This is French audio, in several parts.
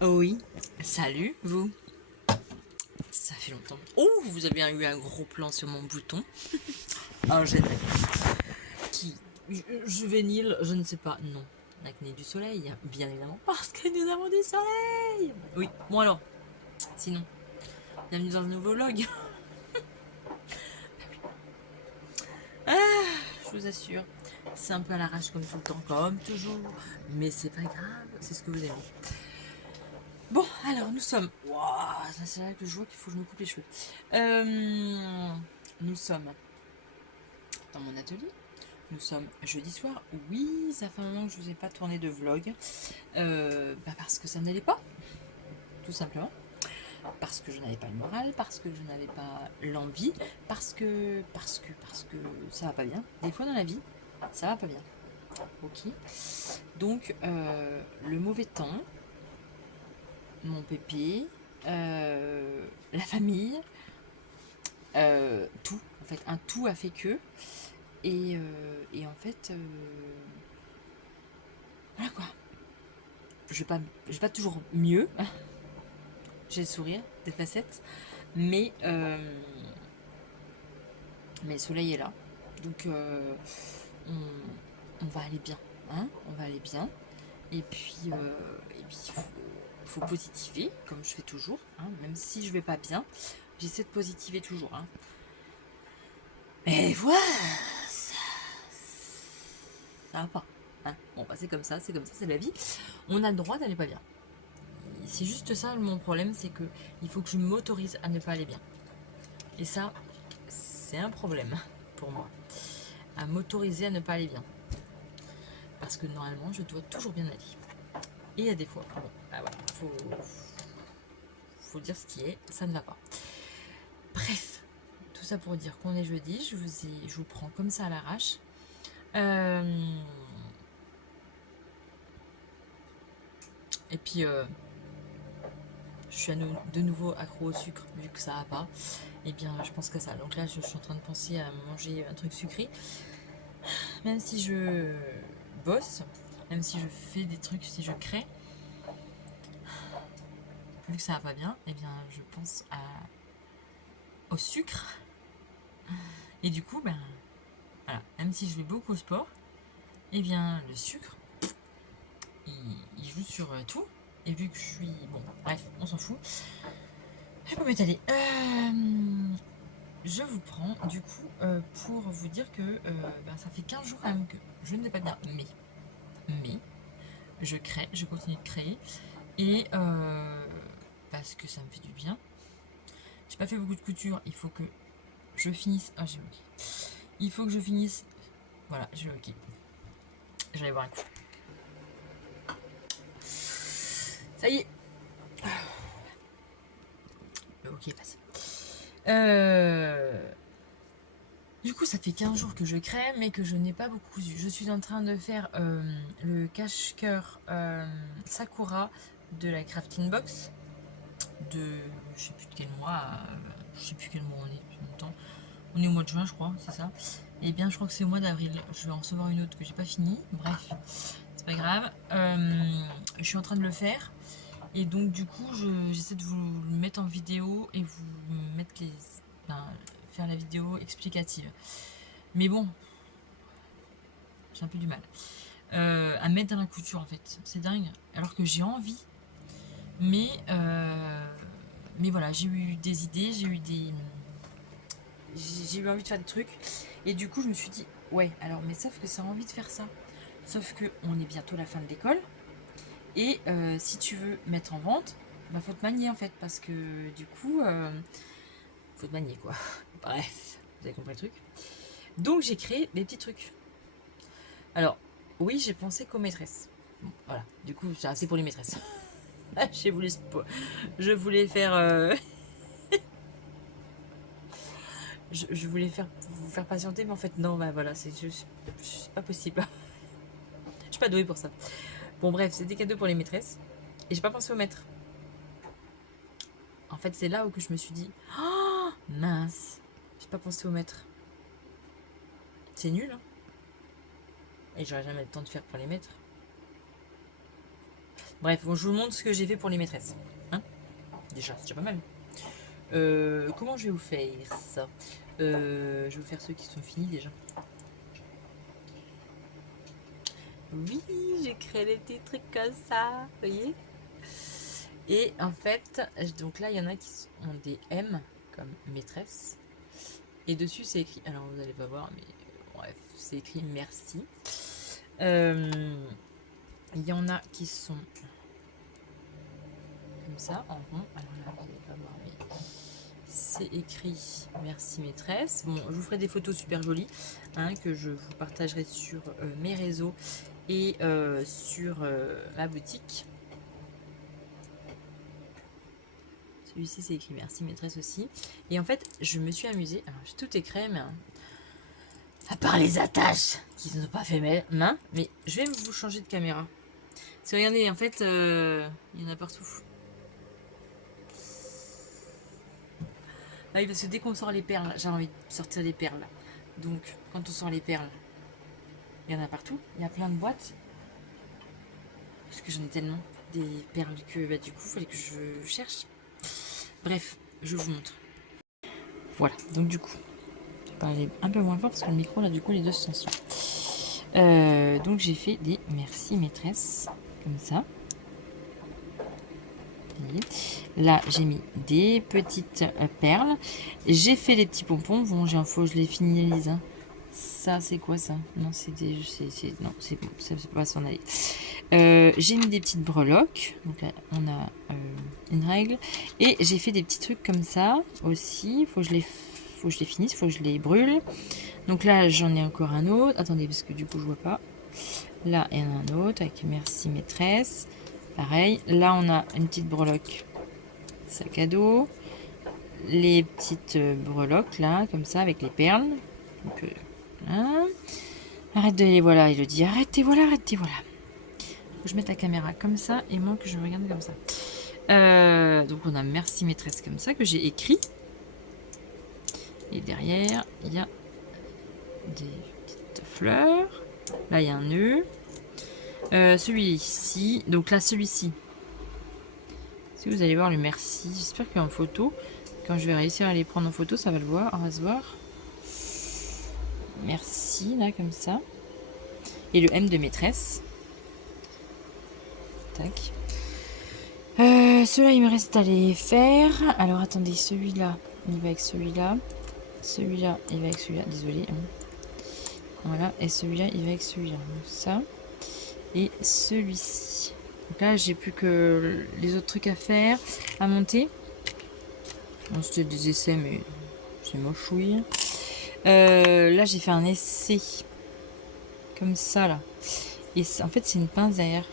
Oh oui, salut vous. Ça fait longtemps. Oh, vous avez eu un gros plan sur mon bouton. Un générique. Qui juvénile, je ne sais pas. Non, l'acné du soleil, bien évidemment, parce que nous avons du soleil. Oui, bon alors, sinon, bienvenue dans un nouveau vlog. Je vous assure, c'est un peu à l'arrache comme tout le temps, comme toujours. Mais c'est pas grave, c'est ce que vous aimez. Bon, alors nous sommes. Waouh, c'est là que je vois qu'il faut que je me coupe les cheveux. Nous sommes dans mon atelier. Nous sommes jeudi soir. Oui, ça fait un moment que je vous ai pas tourné de vlog. Parce que ça n'allait pas, tout simplement. Parce que je n'avais pas le moral, parce que je n'avais pas l'envie, parce que ça va pas bien. Des fois dans la vie, ça va pas bien. Ok. Donc, le mauvais temps, mon pépé, la famille, tout. En fait, un tout a fait que. Et en fait, voilà quoi. Je vais pas toujours mieux. J'ai le sourire, des facettes, mais, euh, mais le soleil est là. Donc, on va aller bien. Hein, on va aller bien. Et puis faut positiver, comme je fais toujours. Hein, même si je vais pas bien, j'essaie de positiver toujours. Hein. Mais voilà, ça va pas. Hein. Bon, bah, c'est comme ça, c'est la vie. On a le droit d'aller pas bien. C'est juste ça mon problème, c'est que il faut que je m'autorise à ne pas aller bien. Et ça, c'est un problème pour moi. À m'autoriser à ne pas aller bien. Parce que normalement, je dois toujours bien aller. Et il y a des fois, bon, bah voilà, faut dire ce qui est, ça ne va pas. Bref, tout ça pour dire qu'on est jeudi, je vous prends comme ça à l'arrache. Et puis, je suis de nouveau accro au sucre, vu que ça va pas. Et bien, je pense que ça. Donc là, je suis en train de penser à manger un truc sucré. Même si je bosse, même si je fais des trucs, si je crée, vu que ça va pas bien, et bien, je pense au sucre. Et du coup, ben, voilà, même si je vais beaucoup au sport, et bien, le sucre, il joue sur tout. Et vu que je suis. Bon, bref, on s'en fout. Je vais pas m'étaler. Je vous prends, du coup, pour vous dire que ça fait 15 jours quand même que je ne vais pas bien. Mais, je crée, je continue de créer. Et parce que ça me fait du bien. J'ai pas fait beaucoup de couture, il faut que je finisse. Ah, j'ai ok. Il faut que je finisse. Voilà, j'ai ok. J'allais boire un coup. Ça y est. Le ok est passé. Du coup, ça fait 15 jours que je crée, mais que je n'ai pas beaucoup cousu. Je suis en train de faire le cache-cœur Sakura de la Crafting Box. De je sais plus de quel mois, je sais plus quel mois on est depuis longtemps. On est au mois de juin, je crois, c'est ça. Et bien, je crois que c'est au mois d'avril. Je vais en recevoir une autre que j'ai pas finie. Bref, c'est pas grave. Je suis en train de le faire. Et donc, du coup, j'essaie de vous le mettre en vidéo et vous mettre les. Ben, faire la vidéo explicative. Mais bon, j'ai un peu du mal. À mettre dans la couture, en fait. C'est dingue. Alors que j'ai envie. Mais, euh, mais voilà, j'ai eu des idées, j'ai eu envie de faire des trucs. Et du coup, je me suis dit, ouais, alors, mais sauf que ça a envie de faire ça. Sauf que on est bientôt à la fin de l'école. Et si tu veux mettre en vente, bah faut te manier en fait. Parce que du coup, faut te manier quoi. Bref, vous avez compris le truc. Donc j'ai créé des petits trucs. Alors, oui, j'ai pensé qu'aux maîtresses. Bon, voilà, du coup, c'est assez pour les maîtresses. Je voulais faire. Je voulais vous faire patienter, mais en fait, non, bah voilà, c'est juste pas possible. Je suis pas douée pour ça. Bon, bref, c'est des cadeaux pour les maîtresses. Et j'ai pas pensé aux maîtres. En fait, c'est là où que je me suis dit, oh, mince, j'ai pas pensé aux maîtres. C'est nul, hein. Et j'aurais jamais le temps de faire pour les maîtres. Bref, bon, je vous montre ce que j'ai fait pour les maîtresses. Hein, déjà, c'est déjà pas mal. Comment je vais vous faire ça? Je vais vous faire ceux qui sont finis déjà. Oui, j'ai créé des petits trucs comme ça, vous voyez. Et en fait, donc là, il y en a qui ont des M comme maîtresse. Et dessus, c'est écrit, alors vous n'allez pas voir, mais bref, c'est écrit merci. Il y en a qui sont comme ça, en rond. Alors là, vous n'allez pas voir, mais c'est écrit merci maîtresse. Bon, je vous ferai des photos super jolies hein, que je vous partagerai sur mes réseaux et sur ma boutique. Celui-ci c'est écrit merci maîtresse aussi. Et en fait je me suis amusée, alors j'ai tout écrit mais à part les attaches qui ne sont pas fait main, mais je vais vous changer de caméra. Parce que regardez en fait il y en a partout. Ah oui parce que dès qu'on sort les perles, j'ai envie de sortir les perles. Donc quand on sort les perles, il y en a partout, il y a plein de boîtes. Parce que j'en ai tellement des perles que bah, du coup il fallait que je cherche. Bref, je vous montre. Voilà, donc du coup, je vais parler un peu moins fort parce que le micro là du coup les deux se sont. Donc j'ai fait des merci maîtresse, comme ça. Là j'ai mis des petites perles. J'ai fait les petits pompons, bon j'ai un faux, je les finalise. Hein. Ça c'est quoi ça? Non c'est des. Non c'est bon, ça peut pas s'en aller. J'ai mis des petites breloques, donc là on a une règle. Et j'ai fait des petits trucs comme ça aussi, faut que je les finisse, faut que je les brûle. Donc là j'en ai encore un autre, attendez parce que du coup je vois pas. Là il y en a un autre avec merci maîtresse, pareil. Là on a une petite breloque sac à dos, les petites breloques là comme ça avec les perles. Donc, hein. Arrête de les voilà, il le dit, arrêtez voilà, arrêtez voilà. Faut que je mette la caméra comme ça et moi que je regarde comme ça. Donc on a merci maîtresse comme ça que j'ai écrit. Et derrière il y a des petites fleurs. Là il y a un nœud. Celui-ci, donc là celui-ci. Si vous allez voir le merci, j'espère qu'en photo, quand je vais réussir à les prendre en photo, ça va le voir, on va se voir. Merci là comme ça. Et le M de maîtresse. Tac. Ceux-là il me reste à les faire. Alors attendez, celui-là, il va avec celui-là. Celui-là, il va avec celui-là. Désolé. Voilà. Et celui-là, il va avec celui-là. Donc ça. Et celui-ci. Donc là, j'ai plus que les autres trucs à faire, à monter. Bon, c'était des essais, mais c'est moche, oui. Là, j'ai fait un essai. Comme ça, là. Et en fait, c'est une pince derrière.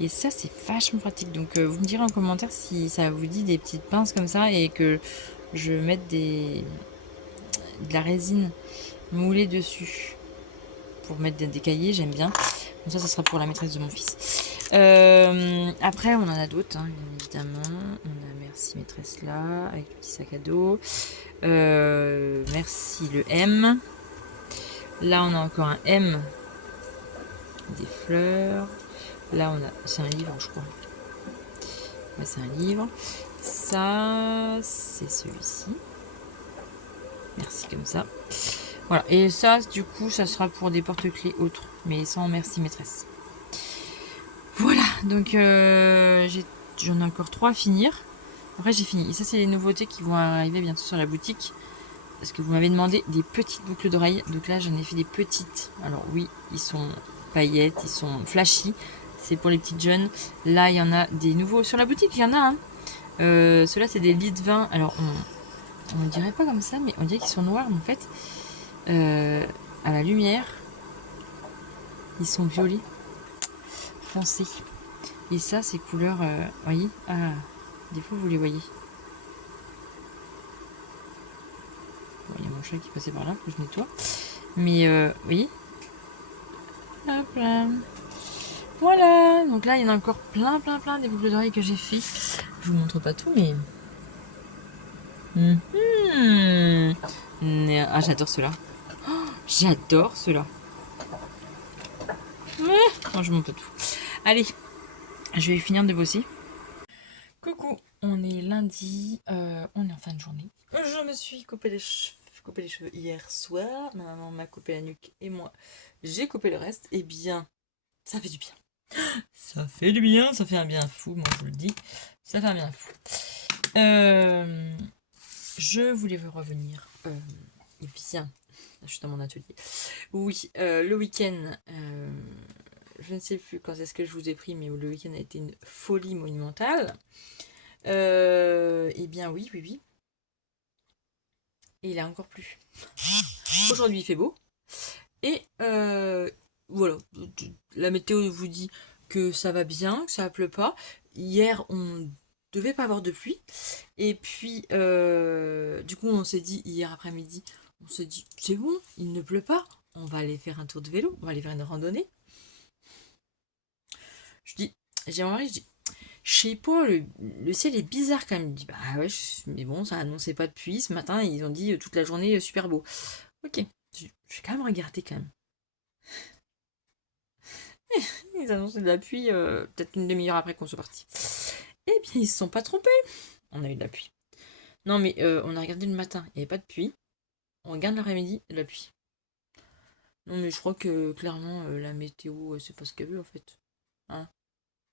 Et ça, c'est vachement pratique. Donc, vous me direz en commentaire si ça vous dit des petites pinces comme ça et que je mette de la résine moulée dessus pour mettre des cahiers. J'aime bien. Donc ça sera pour la maîtresse de mon fils. Après, on en a d'autres, hein, bien évidemment. On a merci maîtresse là, avec le petit sac à dos. Merci le M. Là, on a encore un M. Des fleurs. Là, on a. C'est un livre, je crois. Ouais, c'est un livre. Ça, c'est celui-ci. Merci comme ça. Voilà. Et ça, du coup, ça sera pour des porte-clés autres. Mais sans merci maîtresse. Voilà. Donc, j'en ai encore 3 à finir. Après, j'ai fini. Et ça, c'est les nouveautés qui vont arriver bientôt sur la boutique. Parce que vous m'avez demandé des petites boucles d'oreilles. Donc là, j'en ai fait des petites. Alors oui, ils sont paillettes, ils sont flashy. C'est pour les petites jeunes. Là, il y en a des nouveaux. Sur la boutique, il y en a. Hein. Ceux-là, c'est des lits de vin. Alors, on ne dirait pas comme ça, mais on dirait qu'ils sont noirs. Mais en fait, à la lumière, ils sont violets, foncés. Et ça, c'est couleur... voyez, des fois, vous les voyez. Bon, il y a mon chat qui passait par là, que je nettoie. Mais, vous voyez. Hop là. Voilà, donc là il y en a encore plein des boucles d'oreilles que j'ai fait. Je vous montre pas tout, mais ah, j'adore ceux-là. Oh, j'adore ceux-là. Non, je montre pas tout. Allez, Je vais finir de bosser. Coucou, on est lundi, on est en fin de journée. Je me suis coupé les cheveux hier soir. Ma maman m'a coupé la nuque et moi, j'ai coupé le reste. Eh bien, ça fait du bien. Ça fait du bien, ça fait un bien fou, moi je vous le dis. Ça fait un bien fou. Je voulais vous revenir. Eh bien, je suis dans mon atelier. Oui, le week-end, je ne sais plus quand est-ce que je vous ai pris, mais le week-end a été une folie monumentale. Eh bien oui, oui, oui. Et il a encore plu. Aujourd'hui il fait beau. Et voilà, la météo vous dit que ça va bien, que ça ne pleut pas. Hier on devait pas avoir de pluie. Et puis du coup on s'est dit hier après-midi, on se dit c'est bon, il ne pleut pas. On va aller faire un tour de vélo, on va aller faire une randonnée. J'ai mon mari, je dis, je sais pas, le ciel est bizarre quand même. Il dit, bah ouais, mais bon, ça annonçait pas de pluie. Ce matin, ils ont dit toute la journée super beau. Ok, je vais quand même regarder quand même. Ils annonçaient de la pluie peut-être une demi-heure après qu'on soit parti. Eh bien, ils se sont pas trompés. On a eu de la pluie. Non, mais on a regardé le matin, il n'y avait pas de pluie. On regarde l'après-midi, de la pluie. Non, mais je crois que clairement, la météo, c'est pas ce qu'elle veut en fait. Hein,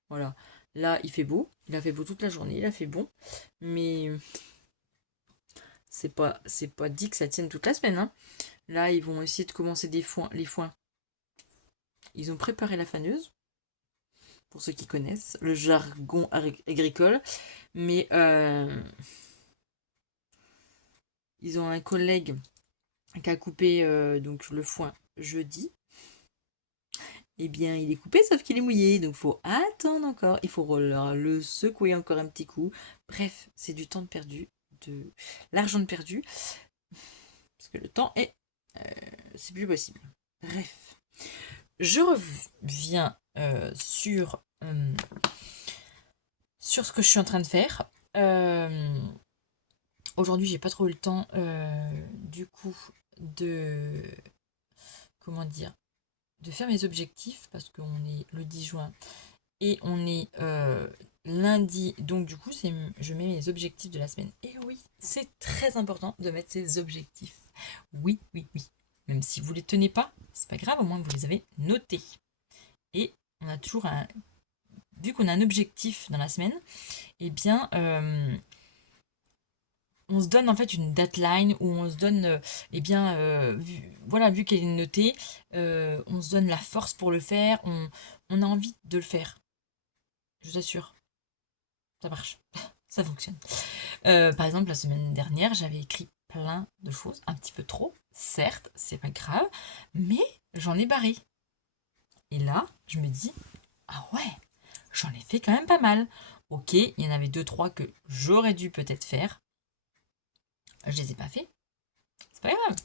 voilà. Là, il fait beau. Il a fait beau toute la journée. Il a fait bon. Mais c'est pas dit que ça tienne toute la semaine. Hein. Là, ils vont essayer de commencer les foins. Ils ont préparé la faneuse, pour ceux qui connaissent, le jargon agricole. Mais ils ont un collègue qui a coupé donc le foin jeudi. Eh bien, il est coupé, sauf qu'il est mouillé. Donc, faut attendre encore. Il faut le secouer encore un petit coup. Bref, c'est du temps perdu, de l'argent de perdu. Parce que le temps est... c'est plus possible. Bref. Je reviens sur ce que je suis en train de faire. Aujourd'hui, j'ai pas trop eu le temps, du coup, de... Comment dire, de faire mes objectifs, parce qu'on est le 10 juin et on est lundi. Donc, du coup, je mets mes objectifs de la semaine. Et oui, c'est très important de mettre ses objectifs. Oui, oui, oui. Même si vous ne les tenez pas, c'est pas grave, au moins vous les avez notés. Et on a toujours vu qu'on a un objectif dans la semaine, eh bien, on se donne en fait une deadline où on se donne, eh bien, vu qu'elle est notée, on se donne la force pour le faire, on a envie de le faire. Je vous assure, ça marche, ça fonctionne. Par exemple, la semaine dernière, j'avais écrit plein de choses, un petit peu trop, certes, c'est pas grave, mais j'en ai barré. Et là, je me dis, ah ouais, j'en ai fait quand même pas mal. Ok, il y en avait 2-3 que j'aurais dû peut-être faire. Je les ai pas fait. C'est pas grave.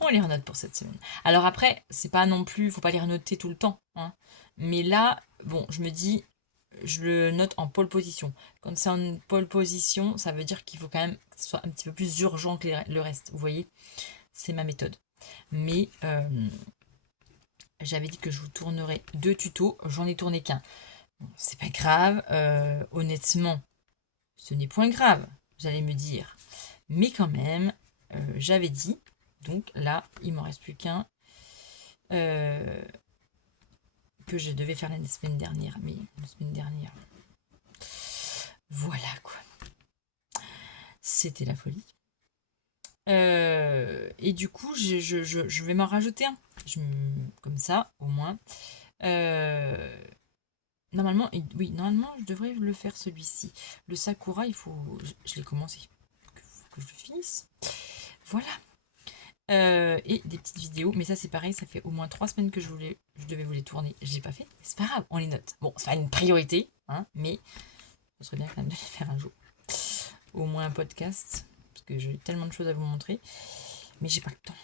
On les renote pour cette semaine. Alors après, c'est pas non plus, faut pas les renoter tout le temps. Hein. Mais là, bon, je me dis, je le note en pole position. Quand c'est en pole position, ça veut dire qu'il faut quand même que ce soit un petit peu plus urgent que le reste. Vous voyez, c'est ma méthode. Mais j'avais dit que je vous tournerais 2 tutos, j'en ai tourné qu'un. Bon, c'est pas grave, honnêtement, ce n'est point grave, vous allez me dire. Mais quand même, j'avais dit, donc là, il m'en reste plus qu'un que je devais faire la semaine dernière. Mais la semaine dernière, voilà quoi. C'était la folie. Et du coup, je vais m'en rajouter un. Comme ça, au moins. Normalement, oui, normalement, je devrais le faire celui-ci. Le Sakura, il faut. Je l'ai commencé. Il faut que je le finisse. Voilà. Et des petites vidéos, mais ça c'est pareil, ça fait au moins 3 semaines que je devais vous les tourner. Je l'ai pas fait, c'est pas grave, on les note. Bon, c'est pas une priorité, hein, mais ce serait bien quand même de les faire un jour. Au moins un podcast, parce que j'ai tellement de choses à vous montrer, mais j'ai pas le temps.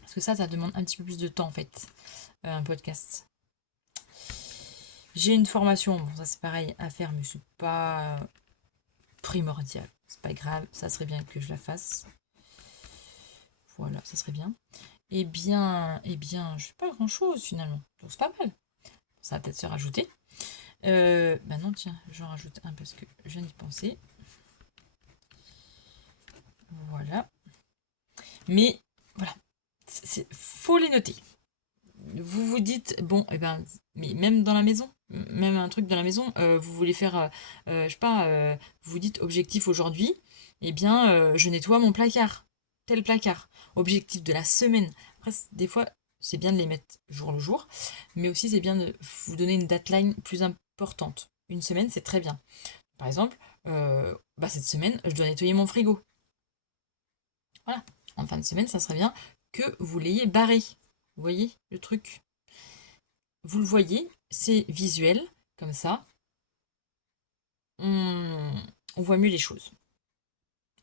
Parce que ça demande un petit peu plus de temps en fait, un podcast. J'ai une formation, bon ça c'est pareil à faire, mais c'est pas primordial. C'est pas grave, ça serait bien que je la fasse. Voilà, ça serait bien. Eh bien, je fais pas grand chose finalement. Donc c'est pas mal. Ça va peut-être se rajouter. Bah non, tiens, j'en rajoute un parce que je viens d'y penser. Voilà. Mais voilà, faut les noter. Vous vous dites, bon, eh ben, mais même dans la maison, même un truc dans la maison, vous voulez faire, je sais pas, vous vous dites objectif aujourd'hui, eh bien, je nettoie mon placard, tel placard. Objectif de la semaine. Après, des fois, c'est bien de les mettre jour le jour, mais aussi c'est bien de vous donner une deadline plus importante. Une semaine, c'est très bien. Par exemple, bah, cette semaine, je dois nettoyer mon frigo. Voilà. En fin de semaine, ça serait bien que vous l'ayez barré. Vous voyez le truc? Vous le voyez, c'est visuel, comme ça. On voit mieux les choses.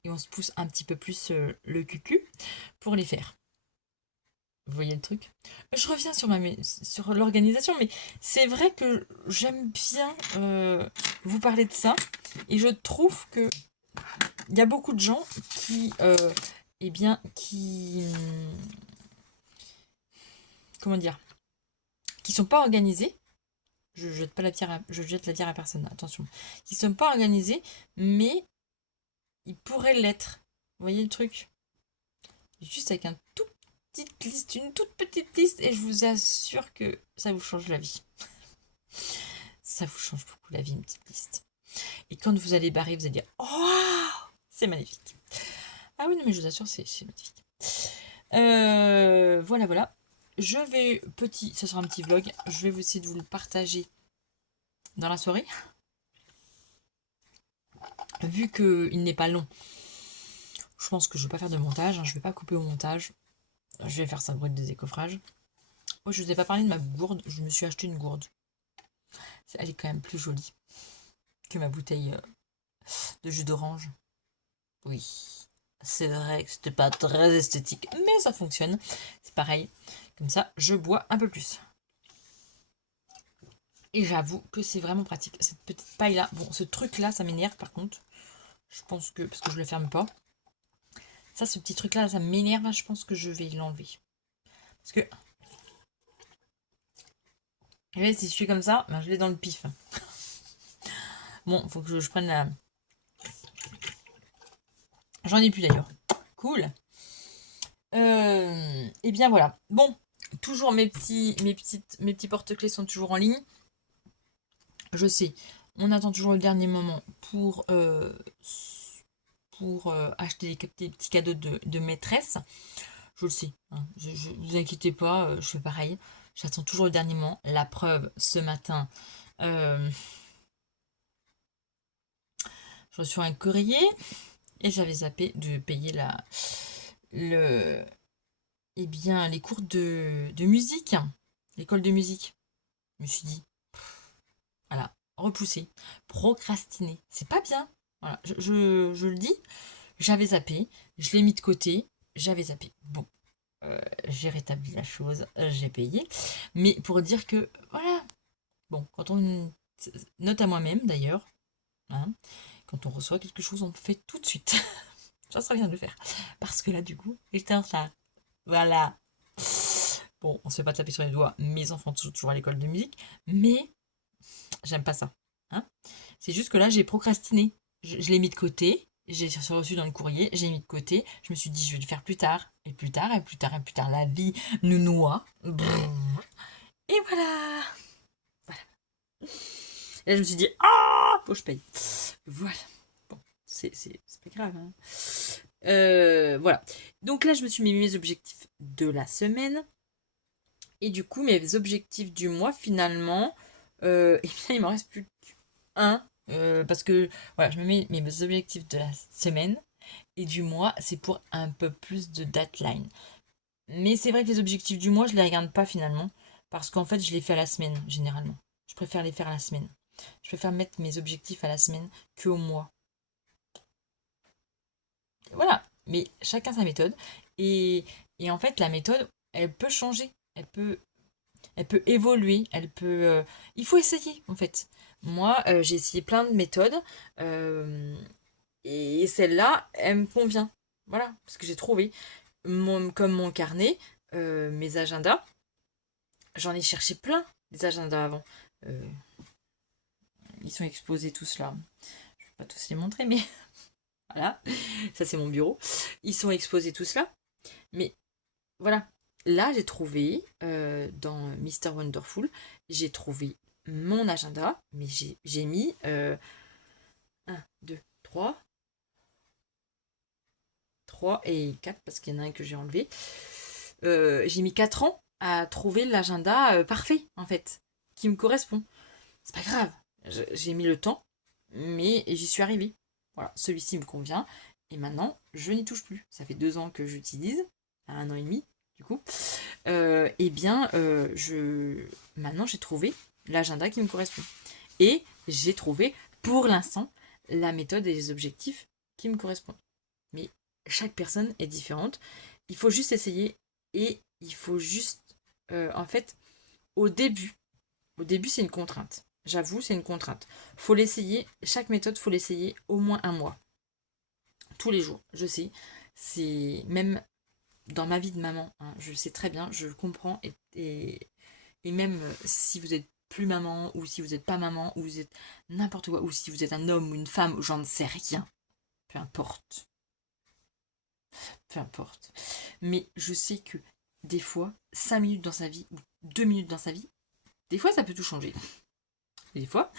Et on se pousse un petit peu plus le cucu pour les faire. Vous voyez le truc? Je reviens sur l'organisation, mais c'est vrai que j'aime bien vous parler de ça. Et je trouve que il y a beaucoup de gens qui, eh bien, comment dire, qui sont pas organisés. Je jette pas la pierre, je jette la pierre à personne. Attention, qui sont pas organisés, mais ils pourraient l'être. Vous voyez le truc? Juste avec une toute petite liste, et je vous assure que ça vous change la vie. Ça vous change beaucoup la vie, une petite liste. Et quand vous allez barrer, vous allez dire oh, c'est magnifique. Ah oui, non, mais je vous assure, c'est magnifique. Voilà, voilà. Je vais, ça sera un petit vlog. Je vais vous essayer de vous le partager dans la soirée. Vu qu'il n'est pas long, je pense que je ne vais pas faire de montage. Je ne vais pas couper au montage. Je vais faire ça brut des décoffrages. Oh, je ne vous ai pas parlé de ma gourde. Je me suis acheté une gourde. Elle est quand même plus jolie que ma bouteille de jus d'orange. Oui, c'est vrai que c'était pas très esthétique, mais ça fonctionne. C'est pareil. Comme ça, je bois un peu plus. Et j'avoue que c'est vraiment pratique. Cette petite paille-là, bon, ce truc-là, ça m'énerve par contre. Je pense que, parce que je le ferme pas. Ça, ce petit truc-là, ça m'énerve. Je pense que je vais l'enlever. Parce que, et si je suis comme ça, ben, je l'ai dans le pif. Bon, faut que je prenne la... J'en ai plus d'ailleurs. Cool. Et bien voilà. Bon, toujours mes petits porte-clés sont toujours en ligne. Je sais, on attend toujours le dernier moment pour acheter des petits cadeaux de maîtresse. Je le sais, hein, vous inquiétez pas, je fais pareil. J'attends toujours le dernier moment. La preuve, ce matin, je reçois un courrier et j'avais zappé de payer le, eh bien, les cours de musique, l'école de musique. Je me suis dit, voilà, repousser, procrastiner, c'est pas bien. Voilà, je le dis, j'avais zappé, je l'ai mis de côté, j'avais zappé. Bon, j'ai rétabli la chose, j'ai payé. Mais pour dire que, voilà, bon, quand on... Note à moi-même d'ailleurs, hein, quand on reçoit quelque chose, on le fait tout de suite. Ça serait bien de le faire. Parce que là, du coup, j'étais en retard. Voilà. Bon, on se fait pas taper sur les doigts, mes enfants sont toujours à l'école de musique, mais j'aime pas ça. Hein. C'est juste que là, j'ai procrastiné. Je l'ai mis de côté, j'ai reçu dans le courrier, j'ai mis de côté, je me suis dit, je vais le faire plus tard, et plus tard, et plus tard, et plus tard. La vie nous noie. Et voilà. Voilà. Et là, je me suis dit, ah, faut que je paye. Voilà. Bon, c'est pas grave. Hein. Voilà. Donc là, je me suis mis mes objectifs de la semaine. Et du coup, mes objectifs du mois, finalement, eh bien, il m'en reste plus qu'un. Parce que voilà, je me mets mes objectifs de la semaine et du mois, c'est pour un peu plus de deadline. Mais c'est vrai que les objectifs du mois, je les regarde pas finalement. Parce qu'en fait, je les fais à la semaine, généralement. Je préfère les faire à la semaine. Je préfère mettre mes objectifs à la semaine qu'au mois. Voilà. Mais chacun sa méthode. Et en fait, la méthode, elle peut changer. Elle peut évoluer, il faut essayer, en fait. Moi, j'ai essayé plein de méthodes, euh, et celle-là, elle me convient. Voilà, parce que j'ai trouvé, comme mon carnet, mes agendas, j'en ai cherché plein, des agendas avant. Euh, ils sont exposés tous là. Je vais pas tous les montrer, mais voilà. Ça, c'est mon bureau. Ils sont exposés tous là. Mais voilà. Là, j'ai trouvé, dans Mister Wonderful, j'ai trouvé mon agenda, mais j'ai mis 1, 2, 3 et 4, parce qu'il y en a un que j'ai enlevé. J'ai mis 4 ans à trouver l'agenda parfait, en fait, qui me correspond. C'est pas grave, j'ai mis le temps, mais j'y suis arrivée. Voilà, celui-ci me convient, et maintenant, je n'y touche plus. Ça fait 2 ans que j'utilise, 1 an et demi, du coup. Eh bien, maintenant, j'ai trouvé l'agenda qui me correspond. Et j'ai trouvé, pour l'instant, la méthode et les objectifs qui me correspondent. Mais chaque personne est différente. Il faut juste essayer et il faut juste, en fait, au début, c'est une contrainte. J'avoue, c'est une contrainte. Faut l'essayer, chaque méthode, faut l'essayer au moins 1 mois. Tous les jours, je sais. C'est même dans ma vie de maman, hein, je sais très bien, je comprends. Et même si vous êtes plus maman, ou si vous n'êtes pas maman, ou vous êtes n'importe quoi, ou si vous êtes un homme ou une femme, j'en sais rien. Peu importe. Peu importe. Mais je sais que des fois, 5 minutes dans sa vie, ou 2 minutes dans sa vie, des fois ça peut tout changer. Des fois,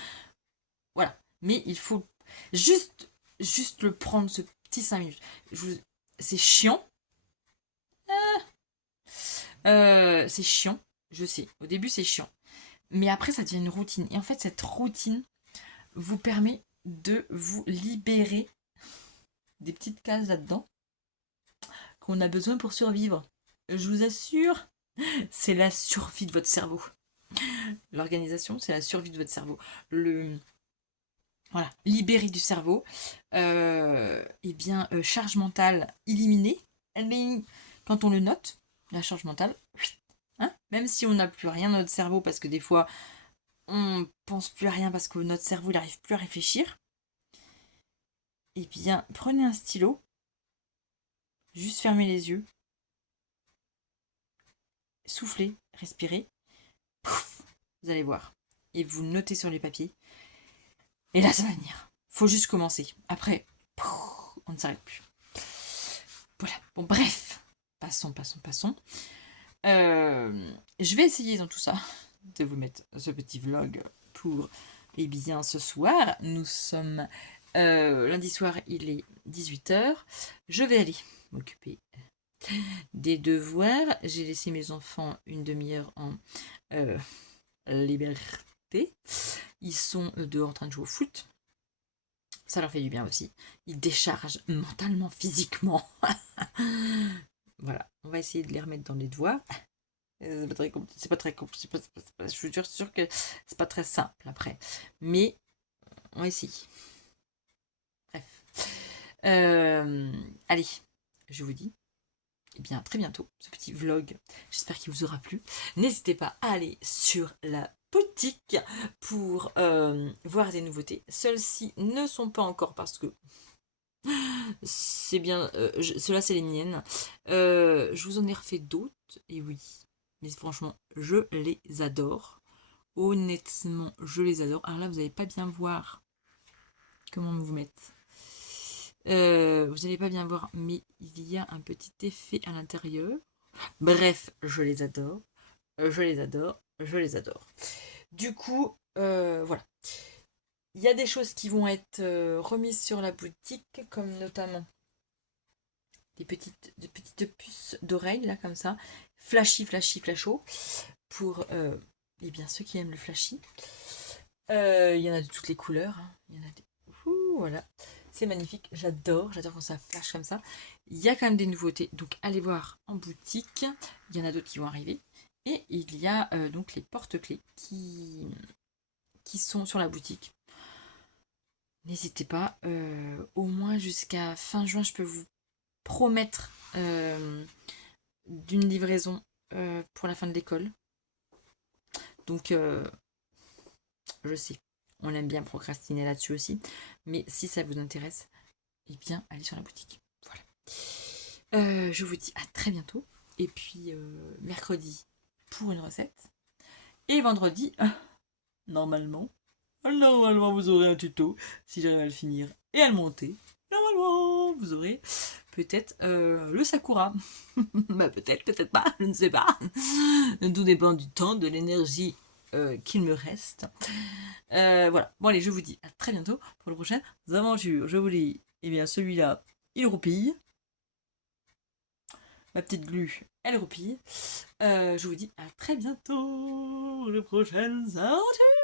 voilà. Mais il faut juste le prendre, ce petit 5 minutes. C'est chiant. C'est chiant, je sais. Au début, c'est chiant. Mais après, ça devient une routine. Et en fait, cette routine vous permet de vous libérer des petites cases là-dedans qu'on a besoin pour survivre. Je vous assure, c'est la survie de votre cerveau. L'organisation, c'est la survie de votre cerveau. Voilà, libérer du cerveau. Charge mentale éliminée. Quand on le note, la charge mentale, hein, même si on n'a plus rien dans notre cerveau, parce que des fois, on pense plus à rien parce que notre cerveau n'arrive plus à réfléchir. Eh bien, prenez un stylo, juste fermez les yeux, soufflez, respirez, pouf, vous allez voir. Et vous notez sur les papiers. Et là, ça va venir. Faut juste commencer. Après, pouf, on ne s'arrête plus. Voilà. Bon, bref. Passons. Je vais essayer dans tout ça de vous mettre ce petit vlog pour, ce soir. Nous sommes lundi soir, il est 18h. Je vais aller m'occuper des devoirs. J'ai laissé mes enfants une demi-heure en liberté. Ils sont dehors en train de jouer au foot. Ça leur fait du bien aussi. Ils déchargent mentalement, physiquement. Voilà, on va essayer de les remettre dans les devoirs. C'est pas très compliqué. Je suis sûre que c'est pas très simple après. Mais on va essayer. Bref. Allez, je vous dis à très bientôt, ce petit vlog. J'espère qu'il vous aura plu. N'hésitez pas à aller sur la boutique pour voir des nouveautés. Celles-ci ne sont pas encore parce que c'est bien. Ceux-là, c'est les miennes. Je vous en ai refait d'autres. Et oui. Mais franchement, je les adore. Honnêtement, je les adore. Alors là, vous n'allez pas bien voir comment vous mettre. Vous n'allez pas bien voir, mais il y a un petit effet à l'intérieur. Bref, je les adore. Je les adore. Je les adore. Du coup, voilà. Il y a des choses qui vont être remises sur la boutique, comme notamment des petites puces d'oreilles, là, comme ça. Flashy, flasho. Pour ceux qui aiment le flashy. Il y en a de toutes les couleurs. Hein. Il y en a des... voilà. C'est magnifique. J'adore quand ça flash comme ça. Il y a quand même des nouveautés. Donc, allez voir en boutique. Il y en a d'autres qui vont arriver. Et il y a donc les porte-clés qui sont sur la boutique. N'hésitez pas. Au moins jusqu'à fin juin, je peux vous promettre d'une livraison pour la fin de l'école. Donc, je sais, on aime bien procrastiner là-dessus aussi. Mais si ça vous intéresse, eh bien, allez sur la boutique. Voilà. Je vous dis à très bientôt. Et puis, mercredi pour une recette. Et vendredi, normalement, Normalement, vous aurez un tuto, si j'arrive à le finir et à le monter. Normalement, vous aurez peut-être le Sakura. Bah peut-être, peut-être pas, je ne sais pas. Tout dépend du temps, de l'énergie qu'il me reste. Voilà, bon allez, je vous dis à très bientôt pour le prochain aventure. Je vous dis, eh bien celui-là, il roupille. Ma petite glu, elle roupille. Je vous dis à très bientôt pour les prochaines aventures.